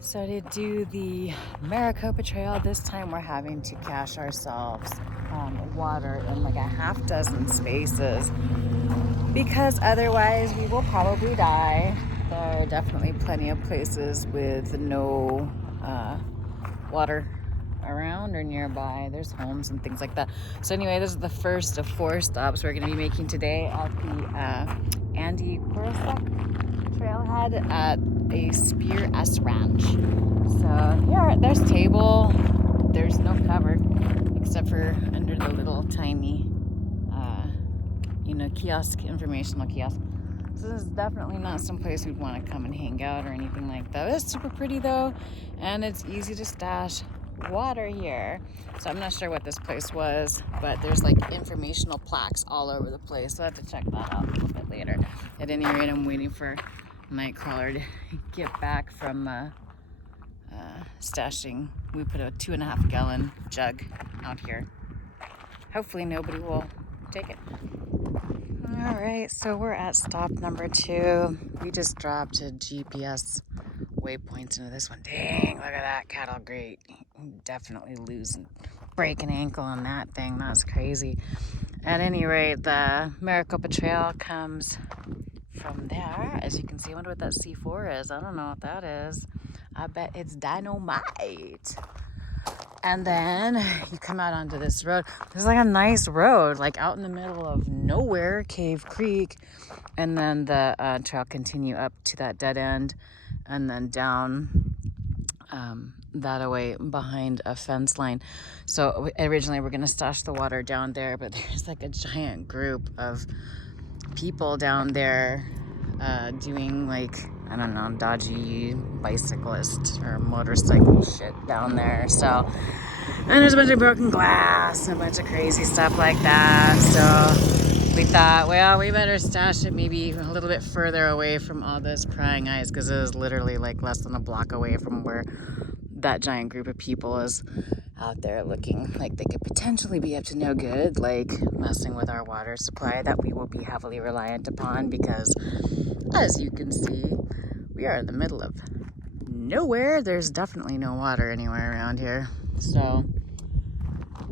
So to do the Maricopa Trail, this time we're having to cache ourselves water in like a half dozen spaces because otherwise we will probably die. There are definitely plenty of places with no water around or nearby. There's homes and things like that. So anyway, this is the first of 4 stops we're going to be making today at the Andy Trailhead at a Spear S Ranch. So here, there's table. There's no cover except for under the little tiny, kiosk, informational kiosk. So this is definitely not some place we'd want to come and hang out or anything like that. It's super pretty though, and it's easy to stash water here. So I'm not sure what this place was, but there's like informational plaques all over the place. So I have to check that out a little bit later. At any rate, I'm waiting for Nightcrawler to get back from stashing. We put a 2.5 gallon jug out here. Hopefully nobody will take it. All right, so we're at stop number 2. We just dropped a GPS waypoint into this one. Dang, look at that cattle grate. Definitely break an ankle on that thing. That's crazy. At any rate, the Maricopa Trail comes from there. As you can see, I wonder what that C4 is. I don't know what that is. I bet it's dynamite. And then you come out onto this road. There's like a nice road, like out in the middle of nowhere, Cave Creek. And then the trail continue up to that dead end and then down that away behind a fence line. So originally we're going to stash the water down there, but there's like a giant group of people down there doing like, I don't know, dodgy bicyclist or motorcycle shit down there. So, and there's a bunch of broken glass and a bunch of crazy stuff like that. So we thought, well, we better stash it maybe a little bit further away from all this prying eyes, because it is literally like less than a block away from where that giant group of people is out there looking like they could potentially be up to no good, like messing with our water supply that we will be heavily reliant upon, because as you can see, we are in the middle of nowhere. There's definitely no water anywhere around here. So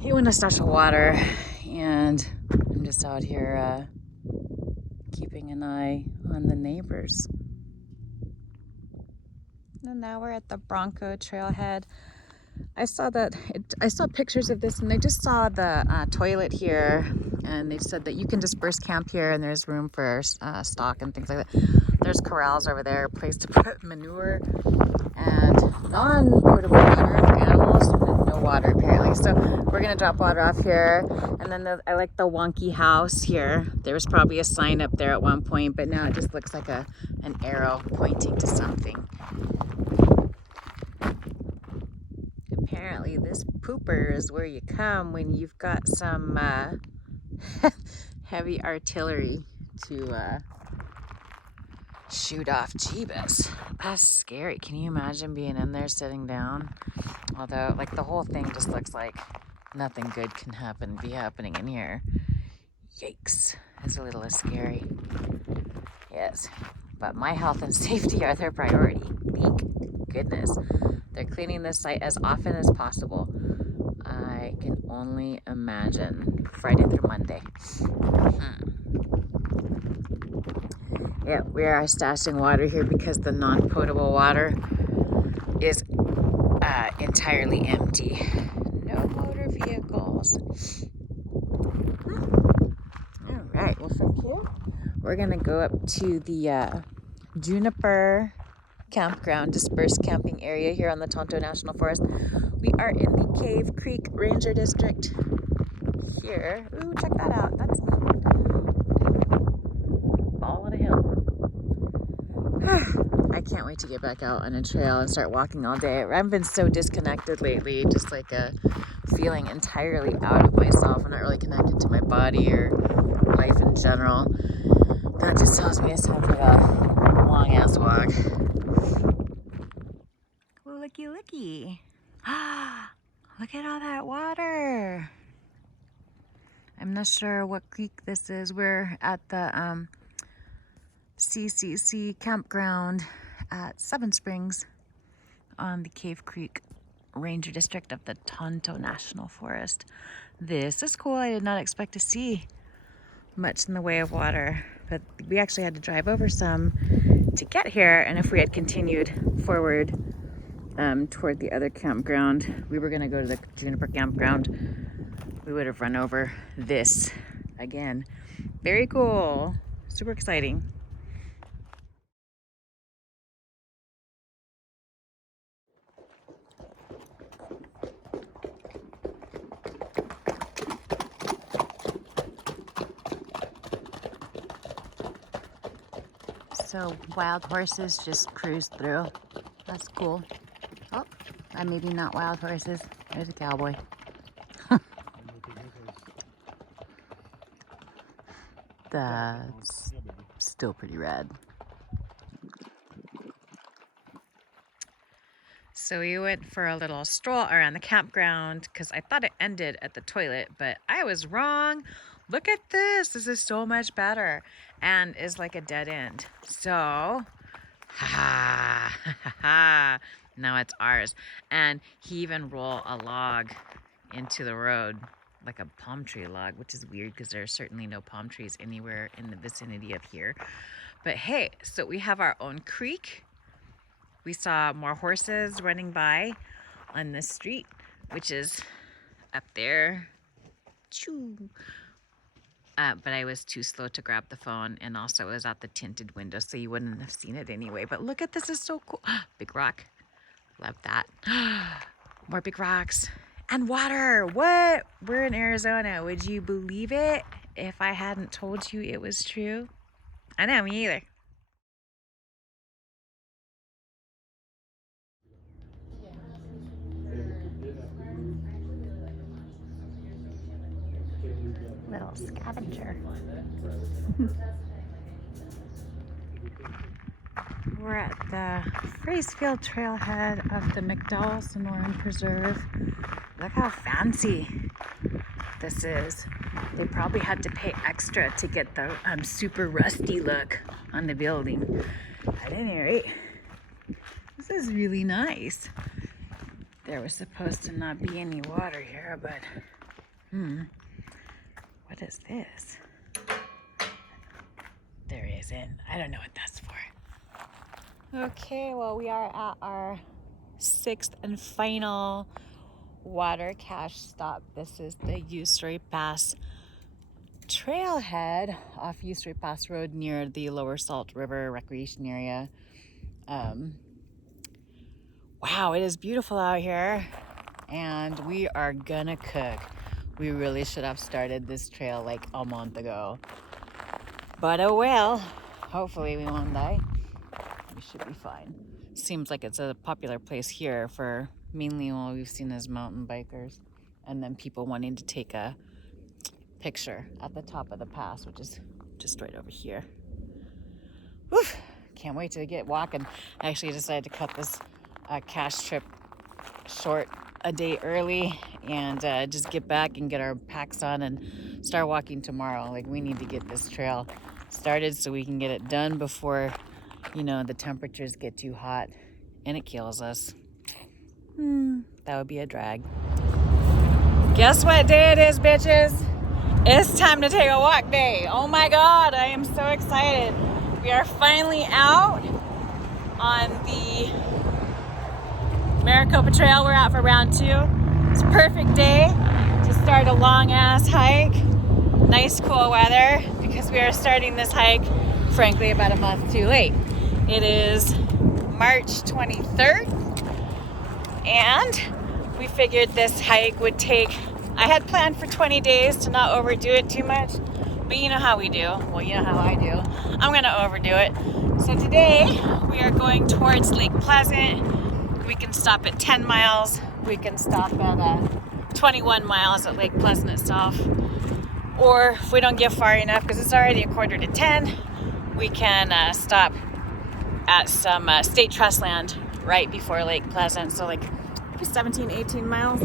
he went to stash of water, and I'm just out here keeping an eye on the neighbors. And now we're at the Bronco Trailhead. I saw pictures of this, and I just saw the toilet here, and they said that you can disperse camp here, and there's room for stock and things like that. There's corrals over there, a place to put manure, and non-potable water for animals, and no water apparently. So we're gonna drop water off here, and then I like the wonky house here. There was probably a sign up there at one point, but now it just looks like an arrow pointing to something. Apparently this pooper is where you come when you've got some heavy artillery to shoot off. Jeebus, that's scary. Can you imagine being in there sitting down? Although, like, the whole thing just looks like nothing good can be happening in here. Yikes, it's a little scary. Yes, but my health and safety are their priority. Thank goodness. They're cleaning this site as often as possible. I can only imagine Friday through Monday. Yeah, we are stashing water here because the non-potable water is entirely empty. No motor vehicles. All right, well, from here, we're gonna go up to the Juniper Campground dispersed camping area here on the Tonto National Forest. We are in the Cave Creek Ranger District here. Ooh, check that out. That's neat. Ball of a hill. I can't wait to get back out on a trail and start walking all day. I've been so disconnected lately, just like feeling entirely out of myself. I'm not really connected to my body or life in general. That just tells me it's time for a long ass walk. Well, looky. Look at all that water. I'm not sure what creek this is. We're at the CCC campground at Seven Springs on the Cave Creek Ranger District of the Tonto National Forest. This is cool. I did not expect to see much in the way of water, but we actually had to drive over some to get here, and if we had continued forward toward the other campground, we were going to go to the Juniper campground, we would have run over this again. Very cool. Super exciting. So wild horses just cruised through. That's cool. Oh, maybe not wild horses. There's a cowboy. That's still pretty rad. So we went for a little stroll around the campground because I thought it ended at the toilet, but I was wrong. Look at this. This is so much better and is like a dead end. So, now it's ours. And he even rolled a log into the road, like a palm tree log, which is weird because there are certainly no palm trees anywhere in the vicinity of here. But hey, so we have our own creek. We saw more horses running by on this street, which is up there. Choo. But I was too slow to grab the phone, and also it was out the tinted window, so you wouldn't have seen it anyway. But look at this, is so cool. Big rock. Love that. More big rocks. And water. What? We're in Arizona. Would you believe it if I hadn't told you it was true? I know, me either. Little scavenger. We're at the Fracefield Trailhead of the McDowell Sonoran Preserve. Look how fancy this is. They probably had to pay extra to get the super rusty look on the building. At any rate, this is really nice. There was supposed to not be any water here, but what is this? There isn't. I don't know what that's for. Okay, well, we are at our 6th and final water cache stop. This is the Usery Pass Trailhead off Usery Pass Road near the Lower Salt River Recreation Area. Wow, it is beautiful out here, and we are gonna cook. We really should have started this trail like a month ago. But oh well, hopefully we won't die. We should be fine. Seems like it's a popular place here for mainly what we've seen as mountain bikers, and then people wanting to take a picture at the top of the pass, which is just right over here. Whew, can't wait to get walking. I actually decided to cut this cache trip short a day early and just get back and get our packs on and start walking tomorrow. Like, we need to get this trail started so we can get it done before, you know, the temperatures get too hot and it kills us. That would be a drag. Guess what day it is, bitches? It's time to take a walk day. Oh my God, I am so excited. We are finally out on the Maricopa Trail. We're out for round 2. It's a perfect day to start a long ass hike. Nice cool weather because we are starting this hike, frankly, about a month too late. It is March 23rd, and we figured this hike would take, I had planned for 20 days to not overdo it too much, but you know how we do. Well, you know how I do. I'm gonna overdo it. So today we are going towards Lake Pleasant. We can stop at 10 miles. We can stop at 21 miles at Lake Pleasant itself. Or if we don't get far enough, because it's already 9:45, we can stop at some state trust land right before Lake Pleasant. So like 17, 18 miles.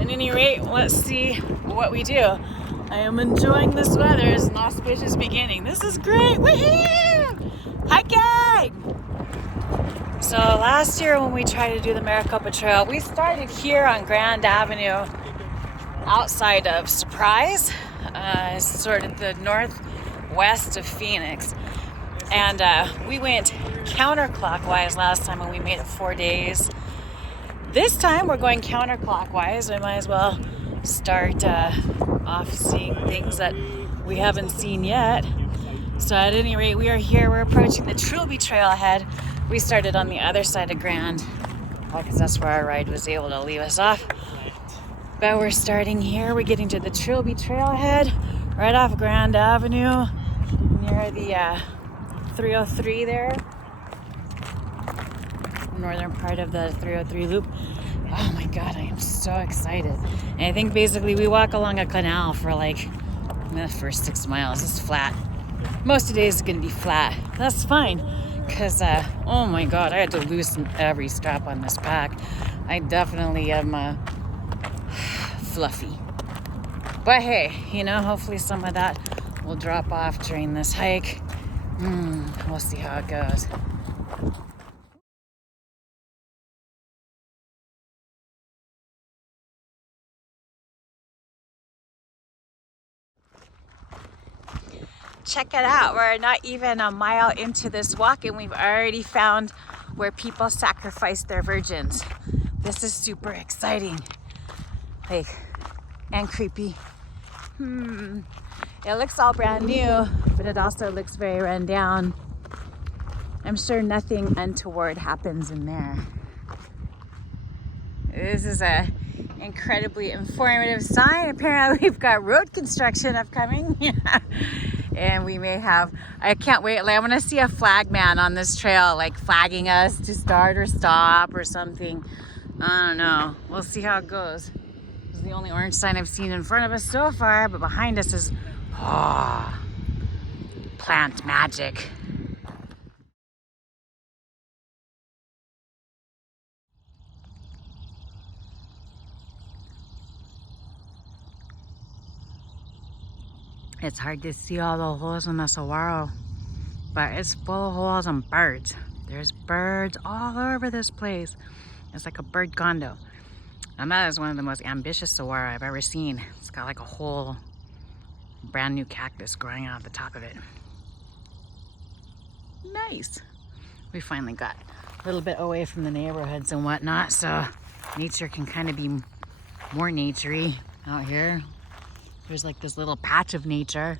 At any rate, let's see what we do. I am enjoying this weather. It's an auspicious beginning. This is great. Woohoo! Hiking! So last year when we tried to do the Maricopa Trail, we started here on Grand Avenue outside of Surprise, sort of the northwest of Phoenix. And we went counterclockwise last time and we made it 4 days. This time we're going counterclockwise. We might as well start off seeing things that we haven't seen yet. So at any rate, we are here. We're approaching the Trilby Trailhead. We started on the other side of Grand, because that's where our ride was able to leave us off. But we're starting here. We're getting to the Trilby Trailhead, right off Grand Avenue, near the 303 there. Northern part of the 303 loop. Oh my God, I am so excited. And I think basically we walk along a canal for like the first 6 miles. It's flat. Most of the days is gonna be flat. That's fine. Because, oh my God, I had to loosen every strap on this pack. I definitely am fluffy. But hey, you know, hopefully some of that will drop off during this hike. We'll see how it goes. Check it out. We're not even a mile into this walk and we've already found where people sacrifice their virgins. This is super exciting. Like, and creepy. It looks all brand new, but it also looks very run down. I'm sure nothing untoward happens in there. This is a incredibly informative sign. Apparently we've got road construction upcoming. And we may have, I can't wait. Like, I want to see a flag man on this trail, like flagging us to start or stop or something. I don't know. We'll see how it goes. This is the only orange sign I've seen in front of us so far, but behind us is, plant magic. It's hard to see all the holes in the saguaro, but it's full of holes and birds. There's birds all over this place. It's like a bird condo. And that is one of the most ambitious saguaro I've ever seen. It's got like a whole brand new cactus growing out of the top of it. Nice. We finally got a little bit away from the neighborhoods and whatnot, so nature can kind of be more naturey out here. There's like this little patch of nature.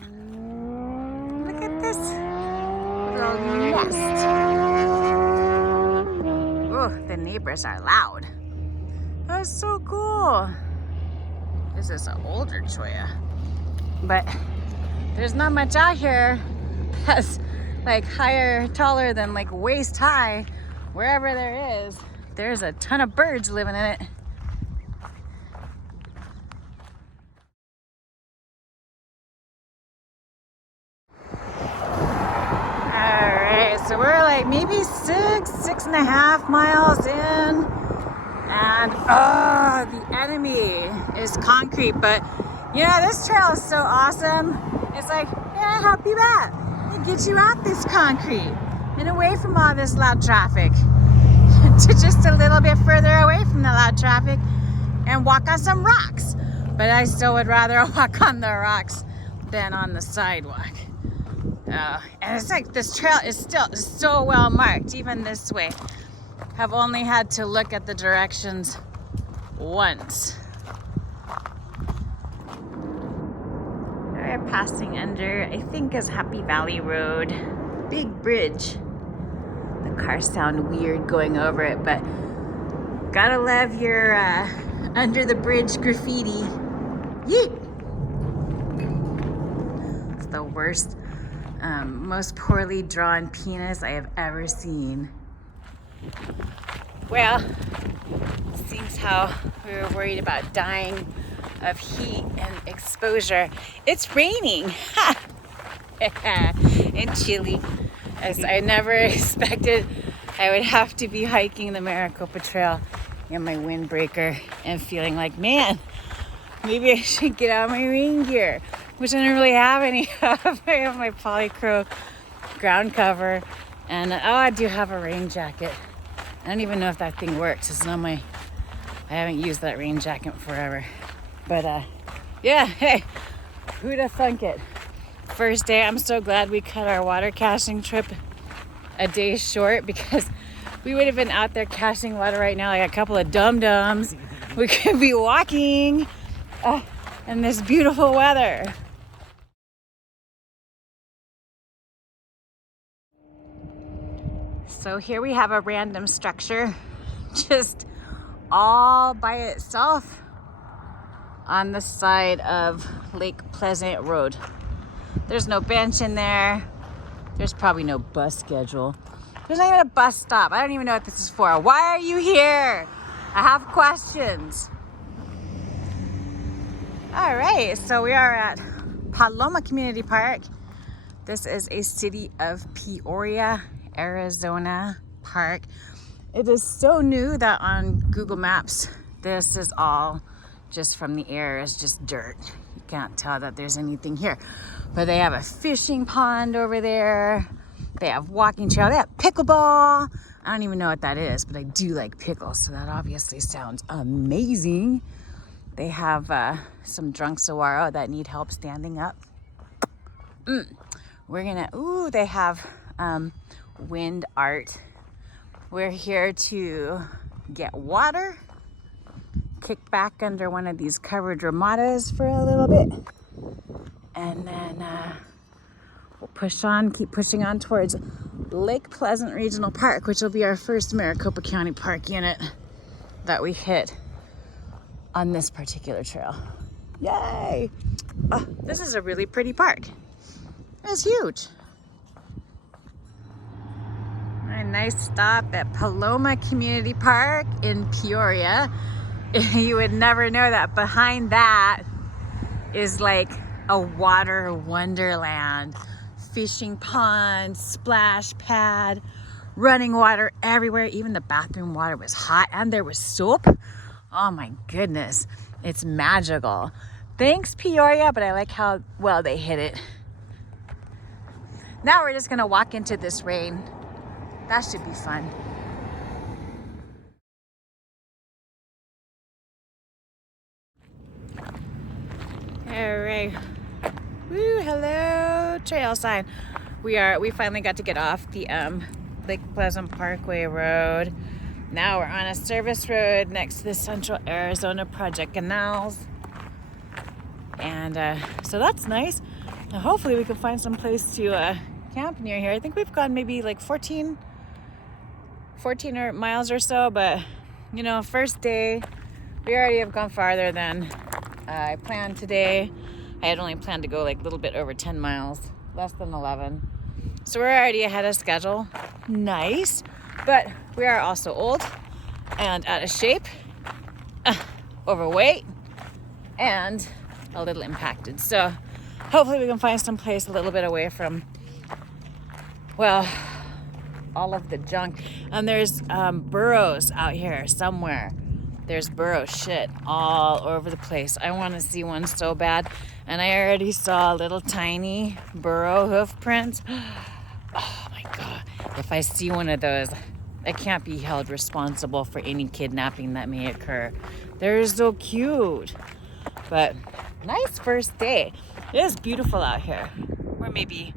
Look at this little nest. Oh, the neighbors are loud. That's so cool. This is an older cholla, but there's not much out here that's like higher, taller than like waist high. Wherever there is, there's a ton of birds living in it. So we're like maybe 6.5 miles in, and the enemy is concrete. But you know, this trail is so awesome. It's like, yeah, help you out. It gets you out this concrete and away from all this loud traffic to just a little bit further away from the loud traffic and walk on some rocks. But I still would rather walk on the rocks than on the sidewalk. And it's like this trail is still so well marked, even this way. I've only had to look at the directions once. We're passing under, I think, is Happy Valley Road. Big bridge. The cars sound weird going over it, but gotta love your under the bridge graffiti. Yeet! It's the worst. Most poorly drawn penis I have ever seen. Well, seems how we were worried about dying of heat and exposure. It's raining. And chilly. As I never expected I would have to be hiking the Maricopa Trail in my windbreaker and feeling like, man, maybe I should get out my rain gear, which I don't really have any of. I have my polycro ground cover And oh, I do have a rain jacket. I don't even know if that thing works. It's not my, I haven't used that rain jacket forever. But yeah, hey, who'd have thunk it? First day, I'm so glad we cut our water casting trip a day short, because we would have been out there casting water right now like a couple of dum-dums. We could be walking in this beautiful weather. So here we have a random structure just all by itself on the side of Lake Pleasant Road. There's no bench in there. There's probably no bus schedule. There's not even a bus stop. I don't even know what this is for. Why are you here? I have questions. All right, so we are at Paloma Community Park. This is a City of Peoria, Arizona park. It is so new that on Google Maps, this is all just from the air, is just dirt. You can't tell that there's anything here. But they have a fishing pond over there. They have walking trail. They have pickleball. I don't even know what that is, but I do like pickles, so that obviously sounds amazing. They have some drunk saguaro that need help standing up. We're gonna, ooh, they have wind art. We're here to get water, kick back under one of these covered ramadas for a little bit, and then we'll push on, keep pushing on towards Lake Pleasant Regional Park, which will be our first Maricopa County Park unit that we hit on this particular trail. Yay! Oh, this is a really pretty park. It's huge. A nice stop at Paloma Community Park in Peoria. You would never know that behind that is like a water wonderland. Fishing pond, splash pad, running water everywhere. Even the bathroom water was hot and there was soap. Oh my goodness, it's magical. Thanks, Peoria, but I like how well they hit it. Now we're just gonna walk into this rain. That should be fun. All right. Woo, hello, trail sign. We finally got to get off the Lake Pleasant Parkway Road. Now we're on a service road next to the Central Arizona Project Canals. And so that's nice. Now hopefully we can find some place to camp near here. I think we've gone maybe like 14 miles or so, but you know, first day, we already have gone farther than I planned today. I had only planned to go like a little bit over 10 miles, less than 11. So we're already ahead of schedule. Nice, but we are also old and out of shape, overweight, and a little impacted. So hopefully we can find some place a little bit away from, well, all of the junk. And there's burrows out here somewhere. There's burrow shit all over the place. I want to see one so bad. And I already saw little tiny burrow hoof prints. Oh my God. If I see one of those, I can't be held responsible for any kidnapping that may occur. They're so cute. But nice first day. It is beautiful out here. We're maybe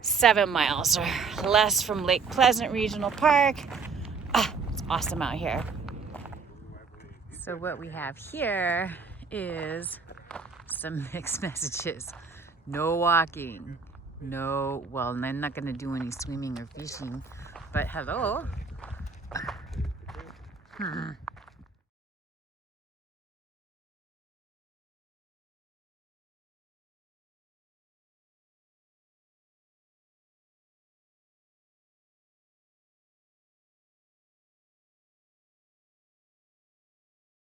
7 miles or less from Lake Pleasant Regional Park. It's awesome out here. So what we have here is some mixed messages. No walking. No, well, I'm not gonna do any swimming or fishing, but hello.